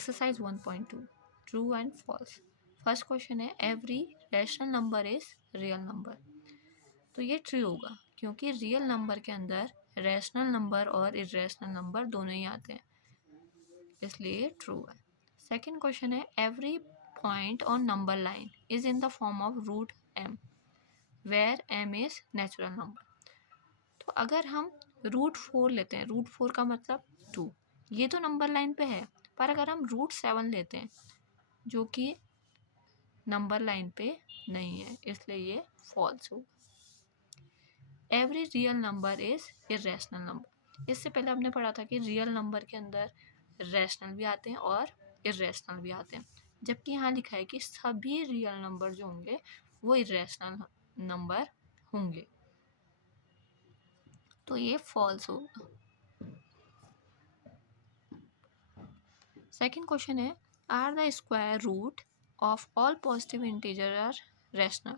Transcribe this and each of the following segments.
Exercise 1.2 true and false. First question है every rational number is real number. तो ये true होगा क्योंकि रियल नंबर के अंदर रैशनल नंबर और इरेशनल नंबर दोनों ही आते हैं, इसलिए ट्रू है। सेकंड क्वेश्चन है every point on number line is in the form of root M where M is natural number. तो अगर हम √4 लेते हैं, √4 का मतलब 2, ये तो नंबर लाइन पे है, पर अगर हम √7 लेते हैं जो कि नंबर लाइन पे नहीं है, इसलिए ये फॉल्स होगा। Every real number is irrational number. इससे पहले हमने पढ़ा था कि रियल नंबर के अंदर रैशनल भी आते हैं और इरेशनल भी आते हैं, जबकि यहाँ लिखा है कि सभी रियल नंबर जो होंगे वो इरेशनल नंबर होंगे, तो ये फॉल्स होगा। सेकंड क्वेश्चन है are the square root of all positive integer are rational,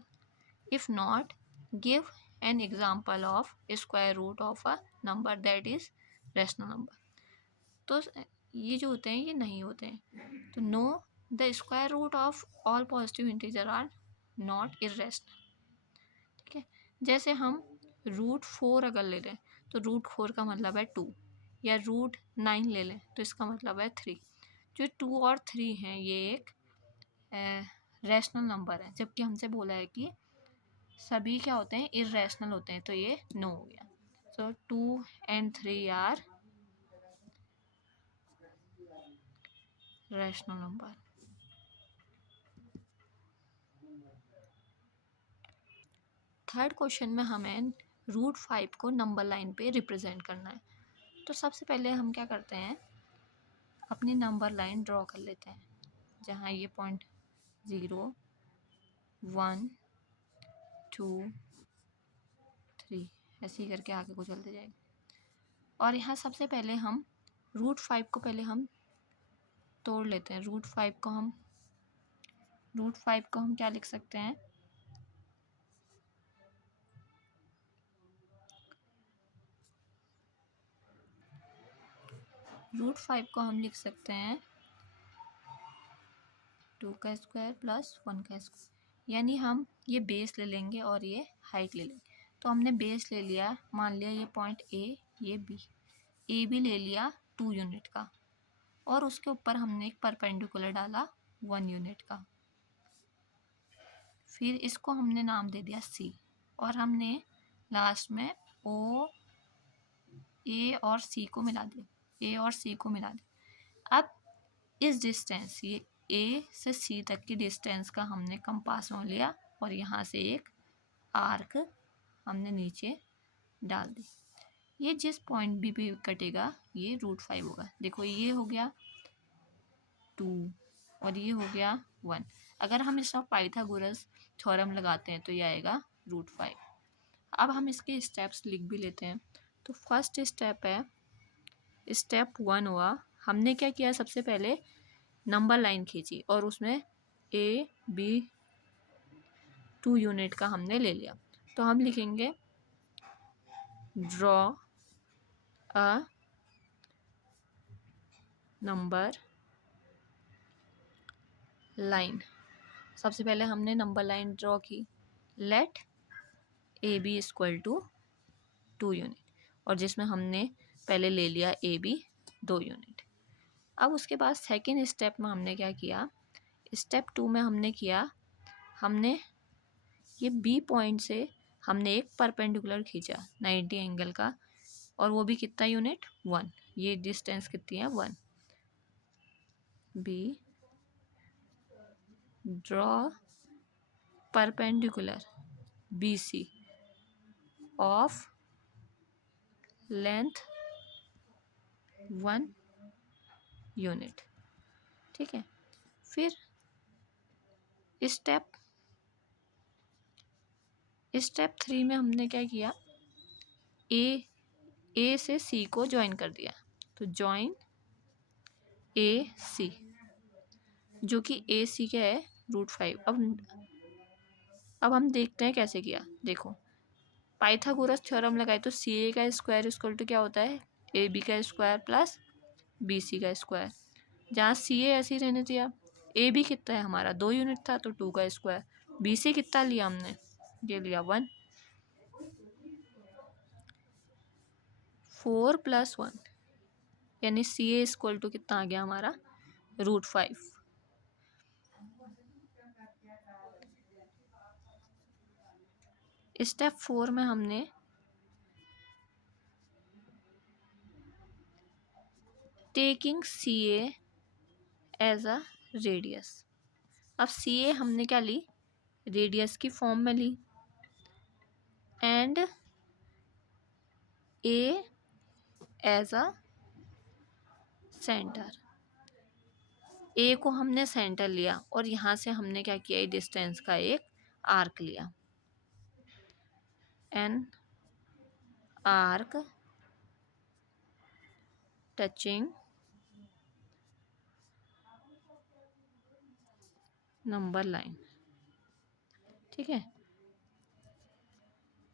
if not give an example of square root of a number that is rational number. तो ये जो होते हैं ये नहीं होते हैं, तो no the square root of all positive integer are not irrational. ठीक है, जैसे हम √4 अगर ले लें तो √4 का मतलब है 2, या √9 ले लें तो इसका मतलब है 3। जो 2 और 3 हैं ये एक रैशनल नंबर है, जबकि हमसे बोला है कि सभी क्या होते हैं इरेशनल होते हैं, तो ये नो हो गया। So 2 and 3 are rational number. Third question में हमें √5 को नंबर लाइन पे रिप्रेजेंट करना है। तो सबसे पहले हम क्या करते हैं, अपनी नंबर लाइन ड्रॉ कर लेते हैं, जहाँ ये पॉइंट 0 1 2 3 ऐसे ही करके आगे को चलते जाएगा। और यहाँ सबसे पहले हम √5 को पहले हम तोड़ लेते हैं। √5 को हम क्या लिख सकते हैं, √5 को हम लिख सकते हैं 2 का स्क्वायर प्लस 1 का स्क्वायर, यानी हम ये बेस ले लेंगे और ये हाइट ले लेंगे। तो हमने बेस ले लिया, मान लिया ये पॉइंट ए, ये बी, ए बी ले लिया 2 यूनिट का, और उसके ऊपर हमने एक परपेंडिकुलर डाला 1 यूनिट का। फिर इसको हमने नाम दे दिया सी, और हमने लास्ट में ओ ए और सी को मिला दिया, ए और सी को मिला दिया। अब इस डिस्टेंस, ये ए से सी तक की डिस्टेंस का हमने कंपास में लिया और यहाँ से एक आर्क हमने नीचे डाल दी। ये जिस पॉइंट बी पे कटेगा ये √5 होगा। देखो ये हो गया 2 और ये हो गया 1। अगर हम इसका पाइथागोरस थ्योरम लगाते हैं तो ये आएगा √5। अब हम इसके स्टेप्स लिख भी लेते हैं। तो फर्स्ट स्टेप है, स्टेप 1 हुआ, हमने क्या किया, सबसे पहले नंबर लाइन खींची और उसमें ए बी 2 यूनिट का हमने ले लिया। तो हम लिखेंगे ड्रॉ अ नंबर लाइन। सबसे पहले हमने नंबर लाइन ड्रॉ की, let A B equal to 2 unit, और जिसमें हमने पहले ले लिया ए बी 2 यूनिट। अब उसके बाद सेकेंड स्टेप में हमने क्या किया, स्टेप 2 में हमने किया, हमने ये बी पॉइंट से हमने एक परपेंडिकुलर खींचा 90 एंगल का, और वो भी कितना यूनिट, 1। ये डिस्टेंस कितनी है, 1। B draw perpendicular B C of length 1 unit. ठीक है, फिर स्टेप 3 में हमने क्या किया, ए से सी को ज्वाइन कर दिया। तो ज्वाइन ए सी, जो कि ए सी क्या है, √5। अब हम देखते हैं कैसे किया। देखो पाइथागोरस थ्योरम लगाए तो सी ए का स्क्वायर इक्वल टू क्या होता है, ए बी का स्क्वायर प्लस बी सी का स्क्वायर। जहाँ सी ए ऐसे ही रहने दिया। ए भी कितना है हमारा 2 यूनिट था तो 2 का स्क्वायर। बी से कितना लिया हमने, ये लिया 1। 4 + 1 यानी सी ए इक्वल टू कितना आ गया हमारा √5। स्टेप 4 में हमने taking C A as a radius. अब सी ए हमने क्या ली, रेडियस की फॉर्म में ली, and A as a centre. A को हमने सेंटर लिया और यहाँ से हमने क्या किया, डिस्टेंस का एक आर्क लिया, an arc touching number line. ठीक है,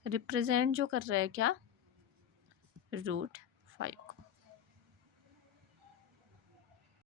रिप्रेजेंट जो कर रहा है क्या, √5 को।